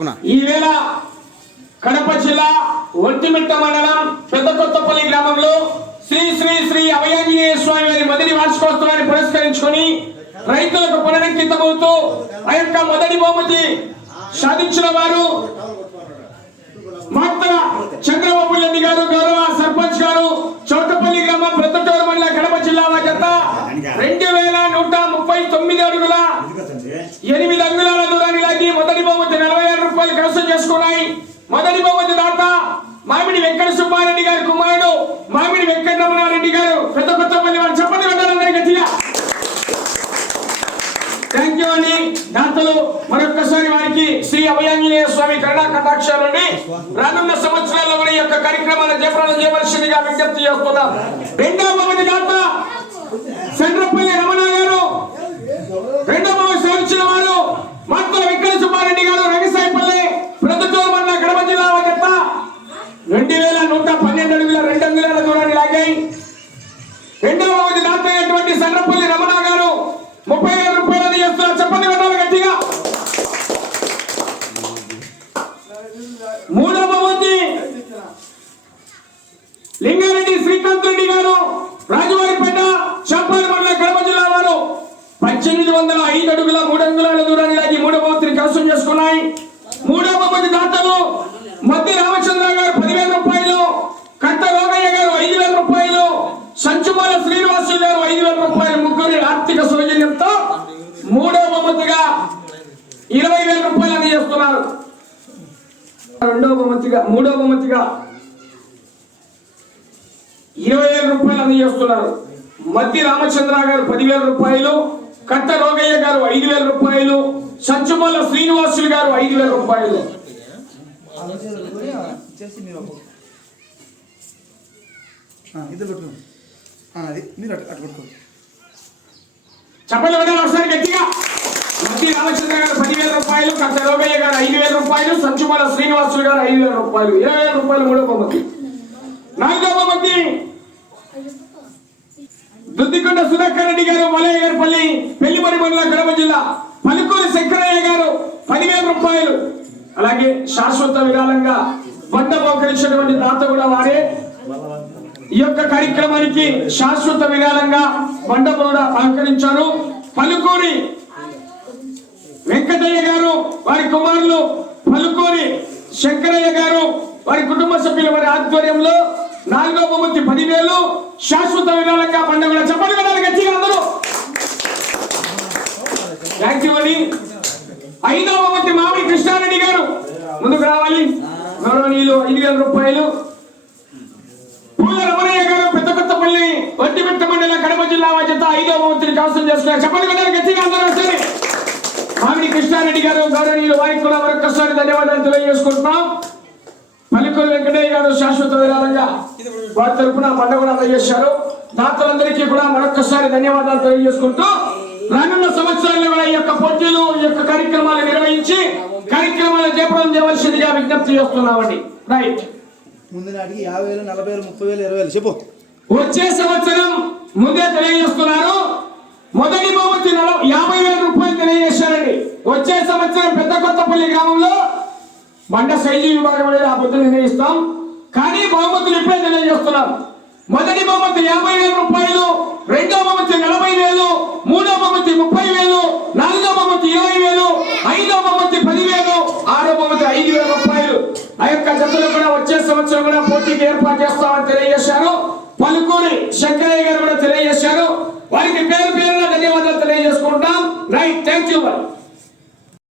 ఈవేళ కడప జిల్లా ఒంటిమిట్ట మండలం పెద్ద కొత్తపల్లి గ్రామంలో శ్రీ శ్రీ శ్రీ అభయాంజనేయ స్వామి వారి మొదటి వార్షికోత్సవాన్ని పురస్కరించుకొని రైతులకు పునరంకితమవుతూ ఆ యొక్క మొదటి బహుమతి సాధించిన వారు మాత్ర చంద్రబాబు రెడ్డి గారు గౌరవ సర్పంచ్ గారు చౌటపల్లి గ్రామం ప్రొద్దుటూరు మండల కడప జిల్లా జత రెండు వేల నూట ముప్పై తొమ్మిది అడుగుల ఎనిమిది అంగుళాల దూరాన్ని లాగి మొదటి బహుమతి నలభై ఆరు రూపాయలు కైవసం చేసుకున్నాయి మొదటి బహుమతి దాత మామిడి వెంకట సుబ్బారెడ్డి గారి కుమారుడు మామిడి వెంకట రమణారెడ్డి గారు. పెద్ద కొత్తపల్లి వారు చెప్పండి పెట్టాలంటే గట్టిగా. థ్యాంక్ యూ అండి. దాతలు మరొక్కసారి వారికి శ్రీ అభయాంజనేయ స్వామి కరుణా కటాక్షాలని రానున్న సంవత్సరాల్లో కూడా ఈ యొక్క కార్యక్రమాన్ని జయప్రదం చేయవలసిందిగా విజ్ఞప్తి చేస్తున్నాం. రెండవ బహుమతి దాత చంద్రపల్లి రమణ గారు రెండవ బహుమతి సాధించిన వారు మాత్రం వెంకట సుబ్బారెడ్డి గారు రంగసాయిపల్లి ప్రొద్దుటూరు మండల కడప జిల్లా జత రెండు వేల నూట పన్నెండు అడుగుల రెండు అంగుళాల దూరాన్ని లాగాయి. రెండవ రోజు దాటైనటువంటి అయినటువంటి రమణ గారు ముప్పై వేల రూపాయలు చేస్తున్నారు. చెప్పండి కొట్టాలి గట్టిగా. మూడవ మంది లింగారెడ్డి శ్రీకాంత్ రెడ్డి గారు రాజువారిపేట చంపాలి మండల కడప జిల్లా వారు. పద్దెనిమిది వందల ఐదు అడుగుల మూడు అంగుళాల దూరాన్ని లాగి మూడవ బహుమతిని కవసం చేసుకున్నాయి మూడవ బహుమతి దాతలు మధ్య రామచంద్ర గారు పదివేల రూపాయలు కట్ట రోగయ్య గారు ఐదు వేల రూపాయలు సంచుమాల శ్రీనివాసు గారు ఐదు వేల రూపాయలు ముగ్గురి ఆర్థిక సౌజన్యంతో మూడవ బహుమతిగా ఇరవై వేల రూపాయలు అందజేస్తున్నారు రెండవ బహుమతిగా మూడవ బహుమతిగా ఇరవై వేల రూపాయలు అందజేస్తున్నారు మద్ది రామచంద్ర గారు పదివేల రూపాయలు కట్ట రోగయ్య గారు ఐదు వేల రూపాయలు సంచుమల్ల శ్రీనివాసులు గారు ఐదు వేల రూపాయలు. వినాలి ఒకసారి గట్టిగా. మద్ది రామచంద్ర గారు పదివేల రూపాయలు కట్ట రోగయ్య గారు ఐదు వేల రూపాయలు సంచుమల శ్రీనివాసులు గారు ఐదు వేల రూపాయలు. ఇరవై వేల రూపాయలు మూడో బహుమతి. నాలుగో బహుమతి దుద్దికొండ సుధాకర్ రెడ్డి గారు మలయ్య గారి పల్లి పెళ్ళిమరి మండల కడప జిల్లా. పలుకూరి శంకరయ్య గారు పదివేల రూపాయలు. అలాగే శాశ్వత విరాళంగా బండ మోకరించినటువంటి దాత కూడా వారే. ఈ యొక్క కార్యక్రమానికి శాశ్వత విరాళంగా బండ కూడా సహకరించారు పలుకూరి వెంకటయ్య గారు వారి కుమారులు పలుకోని శంకరయ్య గారు వారి కుటుంబ సభ్యుల వారి ఆధ్వర్యంలో నాలుగో బహుమతి పదివేలు శాశ్వత విధానంగా పండుగ చెప్పండి కదా గట్టిగా అందరూ. థ్యాంక్ యూ అని ఐదో బహుమతి మామిడి కృష్ణారెడ్డి గారు. ముందుకు రావాలి. గౌరవనీయులు ఐదు వేల రూపాయలు. పూల రమణయ్య గారు పెద్ద కొత్తపల్లి వడ్డిమిట్ట మండలం కడప జిల్లా జత ఐదో బహుమతిని కవసం చేస్తున్నారు చెప్పండి కదా గట్టిగా అందరూ. కృష్ణారెడ్డి గారు గౌరవనీయులు వారికి కూడా మరొకసారి ధన్యవాదాలు తెలియజేసుకుంటున్నాం. పల్లికొల్లు వెంకటయ్య గారు శాశ్వత విరాళంగా వారి తరపున పండుగ కూడా అందజేశారు. దాతలందరికీ కూడా మరొకసారి ధన్యవాదాలు తెలియజేసుకుంటూ రానున్న సంవత్సరాల్లో కూడా ఈ యొక్క పోటీలు ఈ యొక్క కార్యక్రమాలు నిర్వహించి కార్యక్రమాలు జయప్రదం చేయవలసిందిగా విజ్ఞప్తి చేస్తున్నామండి. రైట్. ముందు నాటికి యాభై వేలు నలభై వేలు ముప్పై వేలు ఇరవై వేలు చెప్పు. వచ్చే సంవత్సరం ముందే తెలియజేస్తున్నారు. మొదటి బహుమతి యాభై వేల రూపాయలు తెలియజేశారండి. వచ్చే సంవత్సరం పెద్ద కొత్తపల్లి గ్రామంలో మండ శైలి విభాగం అనేది ఆ బుద్ధులు నిర్ణయిస్తాం. కానీ బహుమతులు ఇప్పుడే తెలియజేస్తున్నాం. మొదటి బహుమతి యాభై వేల రూపాయలు రెండో బహుమతి నలభై వేలు మూడో బహుమతి ముప్పై వేలు నాలుగో బహుమతి ఇరవై వేలు ఐదో బహుమతి పదివేలు ఆరో బహుమతి ఐదు వేల రూపాయలు. ఆ యొక్క జతలు కూడా వచ్చే సంవత్సరం కూడా పోటీకి ఏర్పాటు చేస్తామని తెలియజేశారు. పలుకూరి శంకరయ్య గారు కూడా తెలియజేశారు. వారికి పేరు ధన్యవాదాలు తెలియజేసుకుంటాం రైట్ థ్యాంక్ యూ